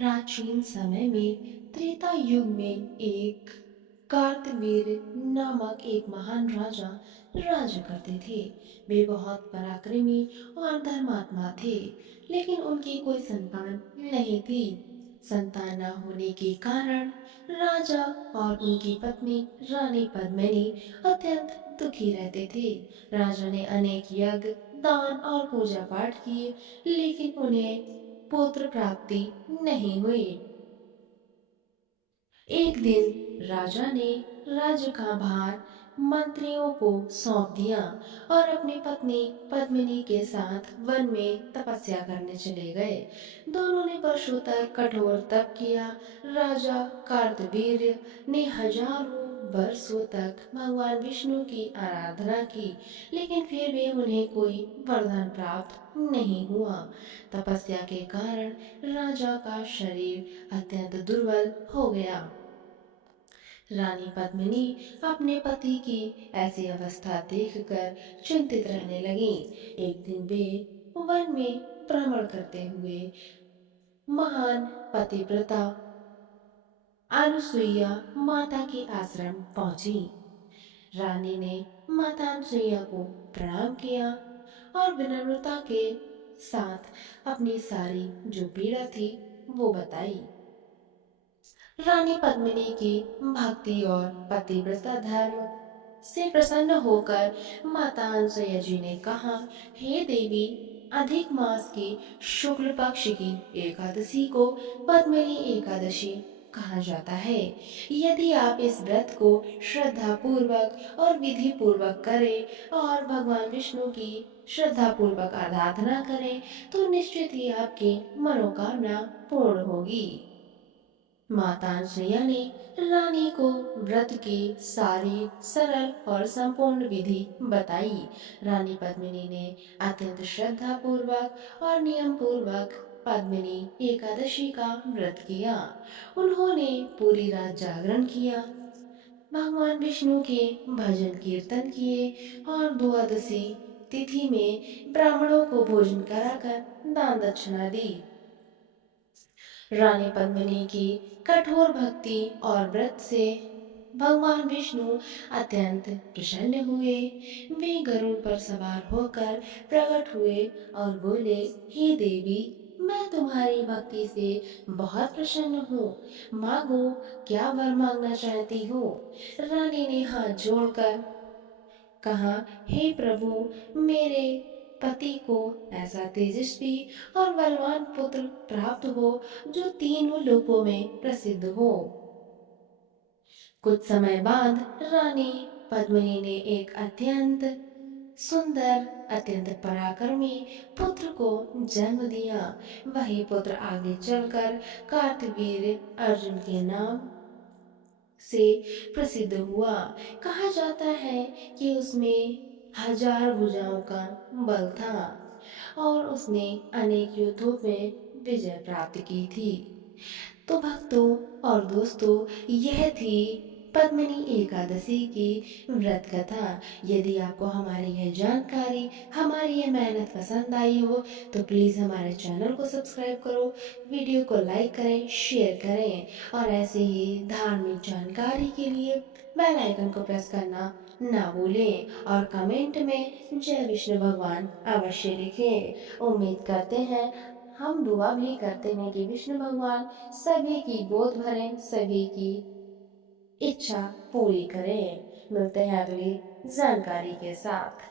प्राचीन समय में त्रेता युग में एक कार्तवीर नामक एक महान राजा राज्य करते थे। वे बहुत पराक्रमी और धर्मात्मा थे, लेकिन उनकी कोई संतान नहीं थी। संतान न होने के कारण राजा और उनकी पत्नी रानी पद्मिनी अत्यंत दुखी रहते थे। राजा ने अनेक यज्ञ, दान और पूजा पाठ किए, लेकिन उन्हें पुत्र प्राप्ति नहीं हुई। एक दिन राजा ने राज्य का भार मंत्रियों को सौंप दिया और अपनी पत्नी पद्मिनी के साथ वन में तपस्या करने चले गए। दोनों ने वर्षों तक कठोर तप किया। राजा कार्तवीर्य ने हजारों वर्षों तक भगवान विष्णु की आराधना की, लेकिन फिर भी उन्हें कोई वरदान प्राप्त नहीं हुआ। तपस्या के कारण राजा का शरीर अत्यंत दुर्बल हो गया। रानी पद्मिनी अपने पति की ऐसी अवस्था देखकर चिंतित रहने लगी। एक दिन वे वन में भ्रमण करते हुए महान पतिव्रता अनुसुईया माता के आश्रम पहुंची। रानी ने माता अनुसुईया को प्रणाम किया और विनम्रता के साथ अपनी सारी जो पीड़ा थी वो बताई। रानी पद्मिनी की भक्ति और पतिव्रता धर्म से प्रसन्न होकर माता अनसुईया जी ने कहा, हे देवी, अधिक मास की शुक्ल पक्ष की एकादशी को पद्मिनी एकादशी कहा जाता है। यदि आप इस व्रत को श्रद्धा पूर्वक और विधि पूर्वक करें और भगवान विष्णु की श्रद्धा पूर्वक आराधना करें तो निश्चित ही आपकी मनोकामना पूर्ण होगी। माता अनसुईया ने रानी को व्रत की सारी सरल और संपूर्ण विधि बताई। रानी पद्मिनी ने अत्यंत श्रद्धा पूर्वक और नियम पूर्वक पद्मिनी एकादशी का व्रत किया। उन्होंने पूरी रात जागरण किया, भगवान विष्णु के भजन कीर्तन किए और द्वादशी तिथि में ब्राह्मणों को भोजन कराकर दान दक्षिणा दी। रानी पद्मिनी की कठोर भक्ति और व्रत से भगवान विष्णु अत्यंत प्रसन्न हुए। वे गरुड़ पर सवार होकर प्रकट हुए और बोले, हे देवी, मैं तुम्हारी भक्ति से बहुत प्रसन्न हूँ। मांगो, क्या वर मांगना चाहती हो? रानी ने हाथ जोड़कर कहा, हे प्रभु, मेरे पति को ऐसा तेजस्वी और बलवान पुत्र प्राप्त हो जो तीनों लोकों में प्रसिद्ध हो। कुछ समय बाद रानी पद्मिनी ने एक अत्यंत सुंदर, अत्यंत पराक्रमी पुत्र को जन्म दिया। वही पुत्र आगे चलकर कार्तवीर अर्जुन के नाम से प्रसिद्ध हुआ। कहा जाता है कि उसमें हजार भुजाओं का बल था और उसने अनेक युद्धों में विजय प्राप्त की थी। तो भक्तों और दोस्तों, यह थी पद्मिनी एकादशी की व्रत कथा। यदि आपको हमारी यह जानकारी, हमारी यह मेहनत पसंद आई हो तो प्लीज़ हमारे चैनल को सब्सक्राइब करो, वीडियो को लाइक करें, शेयर करें और ऐसे ही धार्मिक जानकारी के लिए बेल आइकन को प्रेस करना ना भूलें और कमेंट में जय विष्णु भगवान अवश्य लिखें। उम्मीद करते हैं, हम दुआ भी करते हैं कि विष्णु भगवान सभी की गोद भरें, सभी की इच्छा पूरी करें। मिलते हैं अगली जानकारी के साथ।